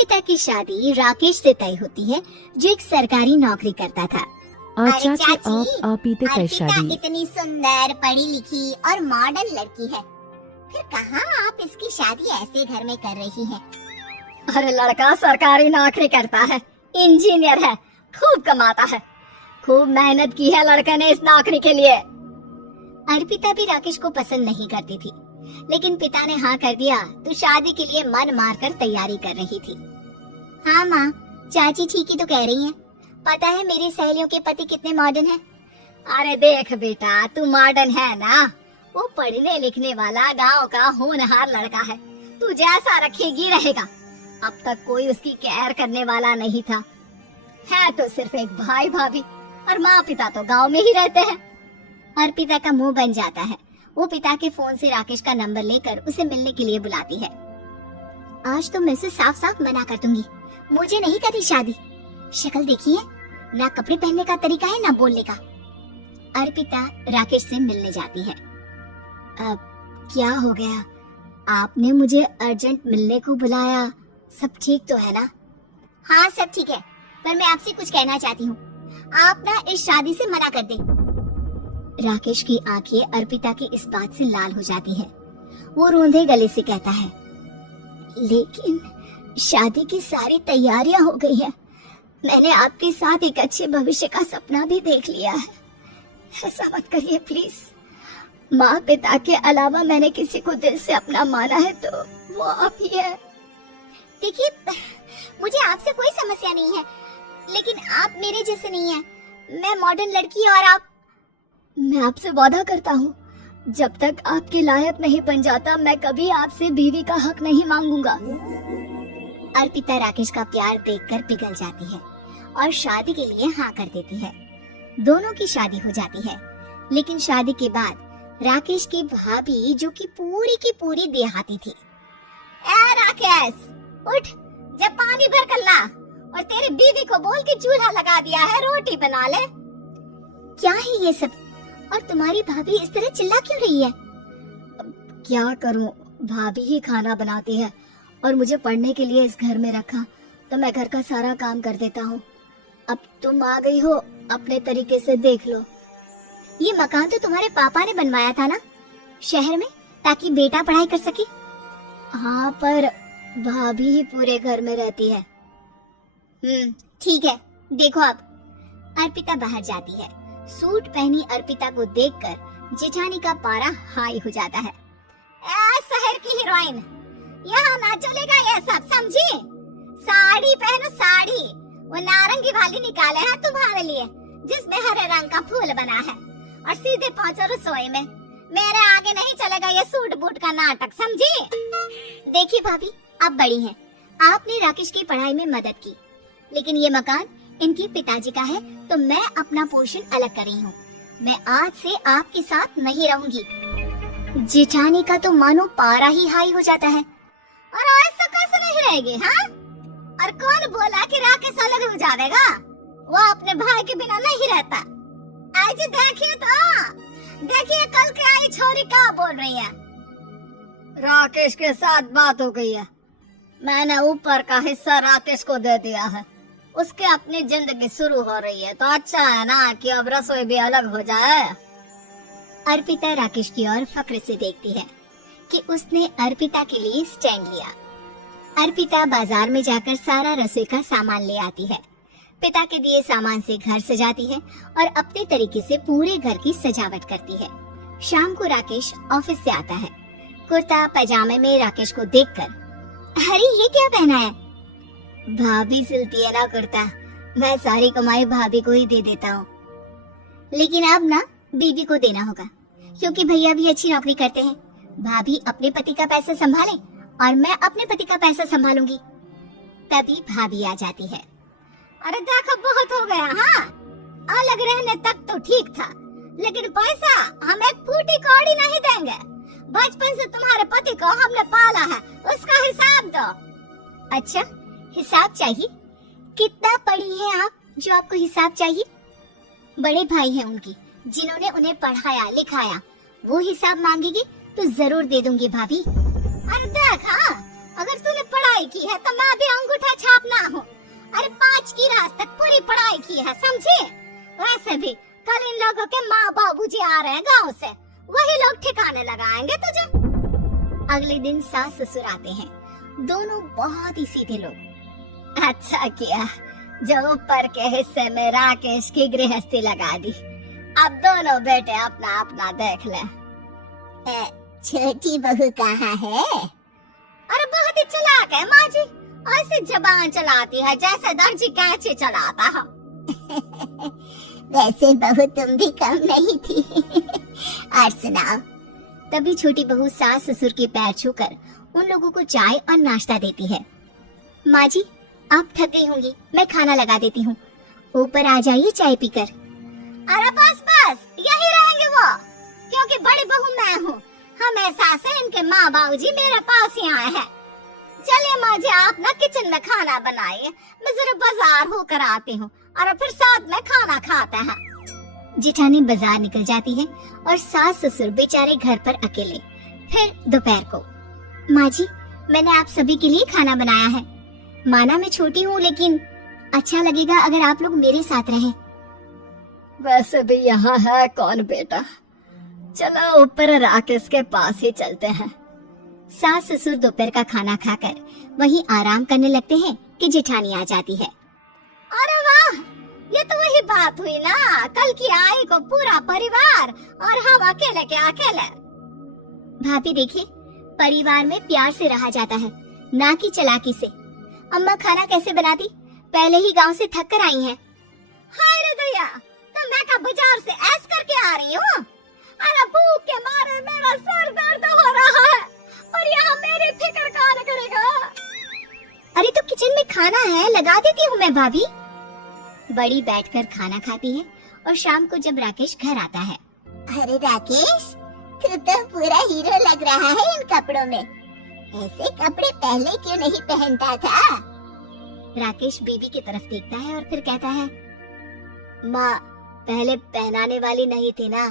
अर्पिता की शादी राकेश से तय होती है, जो एक सरकारी नौकरी करता था। अच्छा आप ही अर्पिता शादी इतनी सुंदर, पढ़ी लिखी और मॉडर्न लड़की है, फिर कहाँ आप इसकी शादी ऐसे घर में कर रही हैं? अरे लड़का सरकारी नौकरी करता है, इंजीनियर है, खूब कमाता है, खूब मेहनत की है लड़के ने इस नौकरी के लिए। अर्पिता भी राकेश को पसंद नहीं करती थी, लेकिन पिता ने हाँ कर दिया तो शादी के लिए मन मारकर तैयारी कर रही थी। हाँ माँ, चाची ठीक ही तो कह रही हैं। पता है मेरी सहेलियों के पति कितने मॉडर्न हैं। अरे देख बेटा, तू मॉडर्न है ना, वो पढ़ने लिखने वाला गांव का होनहार लड़का है, तू जैसा रखेगी रहेगा। अब तक कोई उसकी केयर करने वाला नहीं था, है तो सिर्फ एक भाई भाभी, और माँ पिता तो गांव में ही रहते हैं। अर्पिता का मुंह बन जाता है। वो पिता के फोन से राकेश का नंबर लेकर उसे मिलने के लिए बुलाती है। आज तो मैं उसे साफ साफ मना कर दूंगी, मुझे नहीं करनी शादी। शक्ल देखिए, ना कपड़े पहनने का तरीका है ना बोलने का। अर्पिता राकेश से मिलने जाती है। अब क्या हो गया, आपने मुझे अर्जेंट मिलने को बुलाया, सब ठीक तो है ना? हाँ सब ठीक है, पर मैं आपसे कुछ कहना चाहती हूँ। आप ना इस शादी से मना कर दें। राकेश की आंखें अर्पिता की इस बात से लाल हो जाती है। वो रोंदे गले से कहता है, लेकिन शादी की सारी तैयारियां हो गई हैं। मैंने आपके साथ एक अच्छे भविष्य का सपना भी देख लिया है। ऐसा मत करिए प्लीज। माँ पिता के अलावा मैंने किसी को दिल से अपना माना है तो वो आप ही है। देखिए, मुझे आपसे कोई समस्या नहीं है, लेकिन आप मेरे जैसे नहीं हैं। मैं मॉडर्न लड़की और आप। मैं आपसे वादा करता हूँ, जब तक आपके लायक नहीं बन जाता मैं कभी आपसे बीवी का हक नहीं मांगूंगा। अर्पिता राकेश का प्यार देखकर पिघल जाती है और शादी के लिए हाँ कर देती है। दोनों की शादी हो जाती है, लेकिन शादी के बाद राकेश की भाभी, जो कि पूरी देहाती थी, ए राकेश, उठ, जब पानी भर कर ला और तेरी बीवी को बोल के चूल्हा लगा दिया है, रोटी बना ले। क्या है ये सब? और तुम्हारी भाभी इस तरह चिल्ला क्यों रही है? क्या करूं, भाभी ही खाना बनाती है और मुझे पढ़ने के लिए इस घर में रखा, तो मैं घर का सारा काम कर देता हूँ। अब तुम आ गई हो, अपने तरीके से देख लो। ये मकान तो तुम्हारे पापा ने बनवाया था ना, शहर में, ताकि बेटा पढ़ाई कर सके। हाँ, पर भाभी ही पूरे घर में रहती है। ठीक है, देखो अब। अर्पिता बाहर जाती है। सूट पहनी अर्पिता को देखकर जेठानी का पारा हाई हो जाता है। शहर की हीरोइन, यहाँ ना चलेगा ये सब, समझी? साड़ी पहनो, साड़ी। वो नारंगी वाली निकाले हैं तुम्हारे लिए, जिसमें हरे रंग का फूल बना है, और सीधे पहुंचो रसोई में। मेरे आगे नहीं चलेगा ये सूट बूट का नाटक, समझी? देखिए भाभी, आप बड़ी हैं, आपने राकेश की पढ़ाई में मदद की, लेकिन ये मकान इनके पिताजी का है, तो मैं अपना पोर्शन अलग कर रही हूँ। मैं आज से आपके साथ नहीं रहूंगी। जेठानी का तो मानो पारा ही हाई हो जाता है। और ऐसा कैसे नहीं रहेगी? हाँ, और कौन बोला कि राकेश अलग हो जाएगा? वो अपने भाई के बिना नहीं रहता। आज देखिए तो, देखिए कल के आई छोरी क्या बोल रही है। राकेश के साथ बात हो गई है, मैंने ऊपर का हिस्सा राकेश को दे दिया है। उसके अपनी जिंदगी शुरू हो रही है, तो अच्छा है ना कि अब रसोई भी अलग हो जाए। अर्पिता राकेश की ओर फक्र से देखती है कि उसने अर्पिता के लिए स्टैंड लिया। अर्पिता बाजार में जाकर सारा रसोई का सामान ले आती है। पिता के दिए सामान से घर सजाती है और अपने तरीके से पूरे घर की सजावट करती है। शाम को राकेश ऑफिस से आता है। कुर्ता पजामे में राकेश को देखकर, अरे ये क्या पहना है? भाभी सिलती है ना कुर्ता, मैं सारी कमाई भाभी को ही दे देता हूँ। लेकिन अब ना बीबी को देना होगा, क्योंकि भैया भी अच्छी नौकरी करते हैं। भाभी अपने पति का पैसा संभाले और मैं अपने पति का पैसा संभालूंगी। तभी भाभी आ जाती है। अरे देखो, बहुत हो गया। हाँ, अलग रहने तक तो ठीक था, लेकिन पैसा हम एक फूटी कौड़ी नहीं देंगे। बचपन से तुम्हारे पति को हमने पाला है, उसका हिसाब दो। अच्छा, हिसाब चाहिए? कितना पढ़ी है आप जो आपको हिसाब चाहिए? बड़े भाई हैं उनकी, जिन्होंने उन्हें पढ़ाया लिखाया, वो हिसाब मांगेगी तो जरूर दे दूंगी भाभी। अरे देख, हाँ, अगर तूने पढ़ाई पढ़ाई की है तो मैं भी अंगूठा छापना हूँ। अरे 5 की रात तक पूरी पढ़ाई की है, समझे? वैसे भी कल इन लोगों के माँ बाबूजी आ रहे हैं गाँव से, वही लोग ठिकाने लगाएंगे तुझे। अगले दिन सास ससुर आते हैं, दोनों बहुत ही सीधे लोग। अच्छा किया जो ऊपर के हिस्से में राकेश की गृहस्थी लगा दी। अब दोनों बेटे अपना अपना देख ले। छोटी बहू कहाँ है? अरे बहुत ही चालाक है माँ जी, ऐसे जबान चलाती है जैसे दर्जी कैंची चलाता है। वैसे बहू तुम भी कम नहीं थी। और सुनाओ। तभी छोटी बहू सास ससुर के पैर छूकर उन लोगों को चाय और नाश्ता देती है। माँ जी आप थक गई होंगी, मैं खाना लगा देती हूँ, ऊपर आ जाइए चाय पीकर। अरे बस बस यही रहेंगे वो, क्योंकि बड़ी बहू मैं हूँ, हमेशा से इनके माँ बाबूजी मेरे पास ही आए हैं। चलिए माँ जी आप ना किचन में खाना बनाइए, मैं जरा बाजार होकर आती हूँ और फिर साथ में खाना खाते हैं। जिठानी बाजार निकल जाती है और सास ससुर बेचारे घर पर अकेले। फिर दोपहर को, माँ जी मैंने आप सभी के लिए खाना बनाया है। माना मैं छोटी हूँ लेकिन अच्छा लगेगा अगर आप लोग मेरे साथ रहें। वैसे भी यहाँ है कौन बेटा, चलो ऊपर राकेश के पास ही चलते हैं। सास ससुर दोपहर का खाना खाकर वहीं आराम करने लगते हैं कि जेठानी आ जाती है। अरे वाह, ये तो वही बात हुई ना, कल की आई को पूरा परिवार और हम अकेले के अकेले। भाभी देखिए, परिवार में प्यार से रहा जाता है, ना कि चालाकी से। अम्मा खाना कैसे बनाती, पहले ही गांव से थक कर आई हैं। हाय रे दया, तो मैं का बाजार से ऐस करके आ रही हूँ। अरे भूख के मारे मेरा सर दर्द हो रहा है और यहाँ मेरी फिक्र कौन करेगा। अरे तो किचन में खाना है, लगा देती हूँ मैं भाभी। बड़ी बैठकर खाना खाती है और शाम को जब राकेश घर आता है। अरे राकेश, तू तो पूरा हीरो लग रहा है इन कपड़ों में, ऐसे कपड़े पहले क्यों नहीं पहनता था? राकेश बीबी की तरफ देखता है और फिर कहता है, माँ पहले पहनाने वाली नहीं थी ना।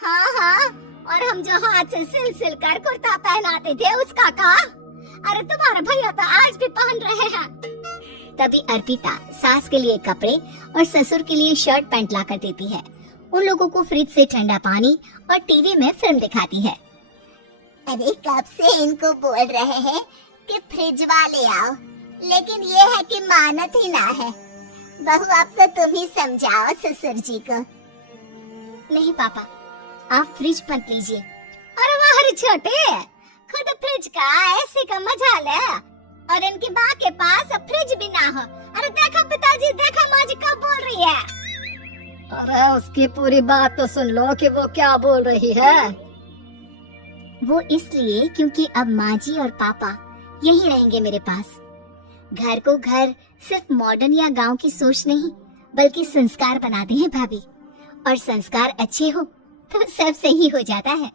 हाँ हाँ, और हम जो हाथ से सिल सिल कर कुर्ता पहनाते थे उसका का? अरे तुम्हारे भैया तो आज भी पहन रहे हैं। तभी अर्पिता सास के लिए कपड़े और ससुर के लिए शर्ट पैंट ला कर देती है। उन लोगों को फ्रिज से ठंडा पानी और टीवी में फिल्म दिखाती है। अरे कब से इनको बोल रहे हैं कि फ्रिज वाले आओ, लेकिन ये है कि मानत ही ना है। बहू अब तो तुम ही समझाओ ससुर जी को। नहीं पापा, आप फ्रिज मत लीजिए। अरे वाह रे छोटे, खुद फ्रिज का ऐसे का मजा ले, और इनकी माँ के पास फ्रिज भी ना हो। अरे देखा पिताजी, देखा माँ जी कब बोल रही है। अरे उसकी पूरी बात तो सुन लो कि वो क्या बोल रही है। वो इसलिए क्योंकि अब माँ जी और पापा यही रहेंगे मेरे पास। घर को घर सिर्फ मॉडर्न या गांव की सोच नहीं, बल्कि संस्कार बनाते हैं भाभी, और संस्कार अच्छे हो तो सब सही हो जाता है।